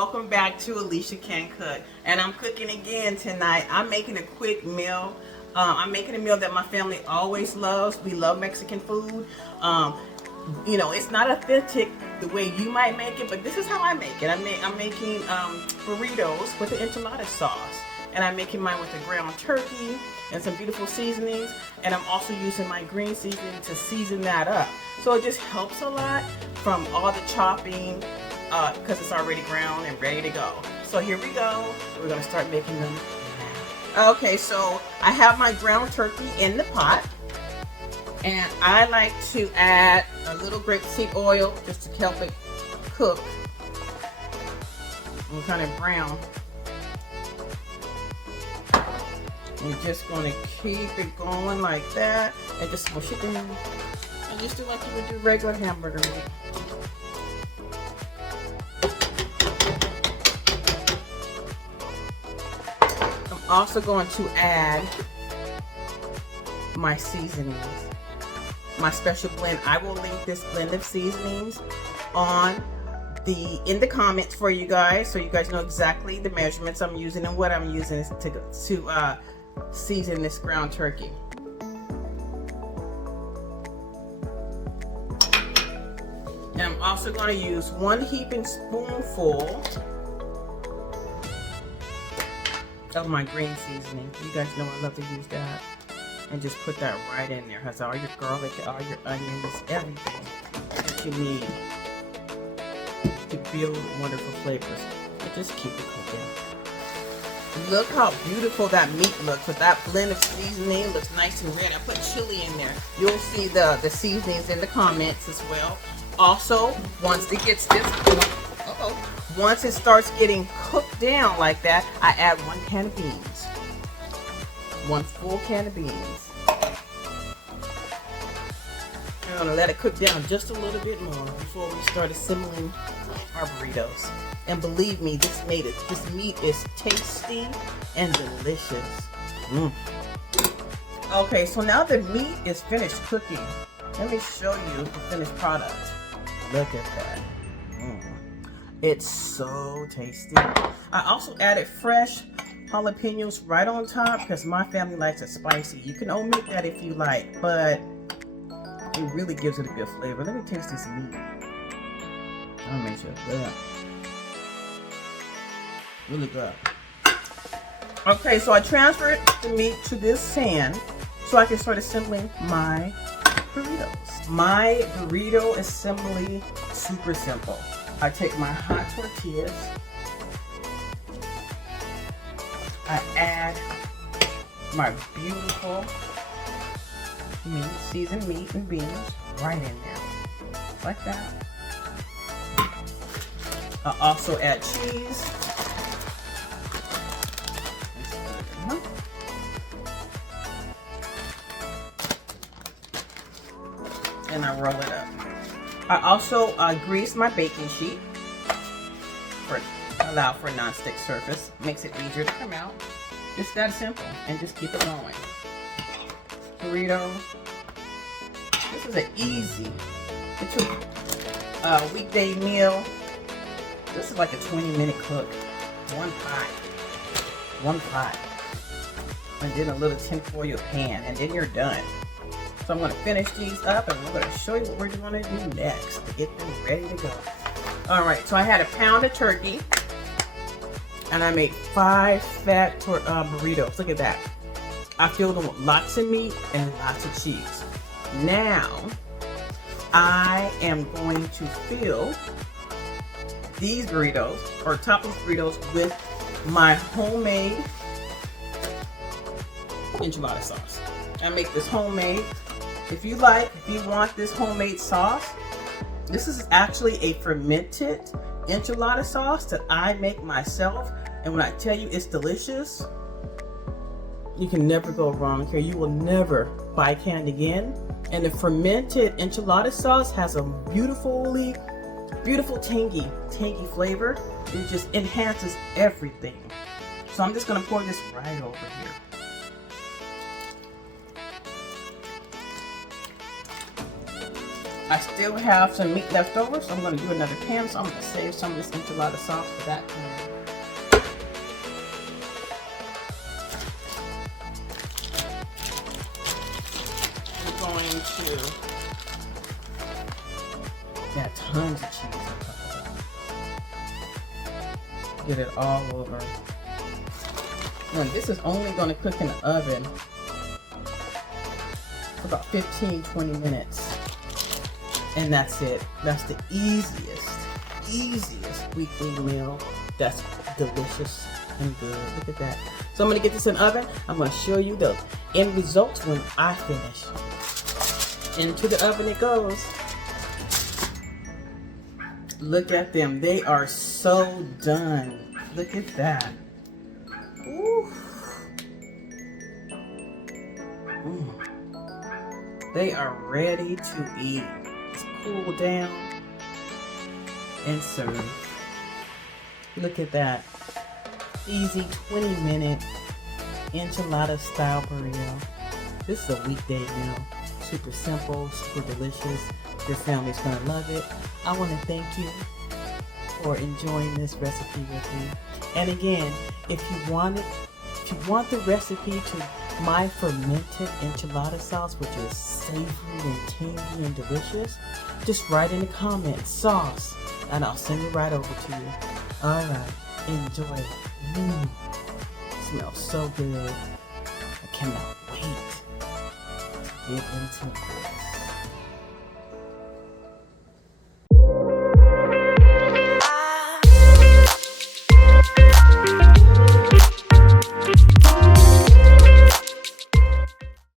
welcome back to Alicia Can Cook. And I'm cooking again tonight. I'm making a quick meal. I'm making a meal that my family always loves. We love Mexican food. You know, it's not authentic the way you might make it, but this is how I make it. I'm making burritos with the enchilada sauce. And I'm making mine with the ground turkey and some beautiful seasonings. And I'm also using my green seasoning to season that up. So it just helps a lot from all the chopping because it's already ground and ready to go. So here we go. We're going to start making them now. Okay, so I have my ground turkey in the pot. And I like to add a little grapeseed oil just to help it cook and kind of brown. You're just going to keep it going like that and just smush it in. And just do like you would do regular hamburger meat. I'm also going to add my seasonings, my special blend. I will link this blend of seasonings in the comments for you guys, so you guys know exactly the measurements I'm using and what I'm using to season this ground turkey. And I'm also going to use 1 heaping spoonful of my green seasoning. You guys know I love to use that. And just put that right in there. It has all your garlic, all your onions, everything that you need to build wonderful flavors. And just keep it cooking. Look how beautiful that meat looks with that blend of seasoning. It looks nice and red. I put chili in there. You'll see the seasonings in the comments as well. Also, once it gets this, once it starts getting cooked down like that, I add 1 can of beans. 1 full can of beans. I'm gonna let it cook down just a little bit more before we start assembling our burritos. And believe me, this meat is tasty and delicious. Okay, so now the meat is finished cooking. Let me show you the finished product. Look at that. It's so tasty. I also added fresh jalapenos right on top because my family likes it spicy. You can omit that if you like, but it really gives it a good flavor. Let me taste this meat. I'll make sure it's good. Really good. Okay, so I transferred the meat to this pan so I can start assembling my burritos. My burrito assembly, super simple. I take my hot tortillas. I add my beautiful meat, seasoned meat and beans right in there, like that. I also add cheese. And I roll it up. I also grease my baking sheet allow for a non-stick surface. Makes it easier to come out. Just that simple, and just keep it going. Burrito. This is an easy weekday meal. This is like a 20-minute cook. One pot, and then a little tinfoil pan, and then you're done. So I'm going to finish these up, and we're going to show you what we're going to do next to get them ready to go. All right, so I had a pound of turkey, and I made 5 fat burritos. Look at that. I filled them with lots of meat and lots of cheese. Now, I am going to fill these burritos, or top these burritos, with my homemade enchilada sauce. I make this homemade. If you want this homemade sauce, this is actually a fermented enchilada sauce that I make myself. And when I tell you it's delicious, you can never go wrong here. You will never buy canned again. And the fermented enchilada sauce has a beautiful tangy flavor. It just enhances everything. So I'm just gonna pour this right over here. I still have some meat left over, so I'm going to do another pan. So I'm going to save some of this enchilada sauce for that pan. I'm going to add tons of cheese on top of that. Get it all over. Now, this is only going to cook in the oven for about 15-20 minutes. And that's it. That's the easiest weekly meal that's delicious and good. Look at that. So I'm going to get this in the oven. I'm going to show you the end result when I finish. Into the oven it goes. Look at them. They are so done. Look at that. Ooh. They are ready to eat. Just cool down and serve. Look at that. Easy 20-minute enchilada-style burrito. This is a weekday meal. Super simple, super delicious. Your family's gonna love it. I want to thank you for enjoying this recipe with me. And again, if you want the recipe to my fermented enchilada sauce, which is savory and tangy and delicious, just write in the comments sauce, and I'll send it right over to you. All right, enjoy. Smells so good. I cannot wait to get into it.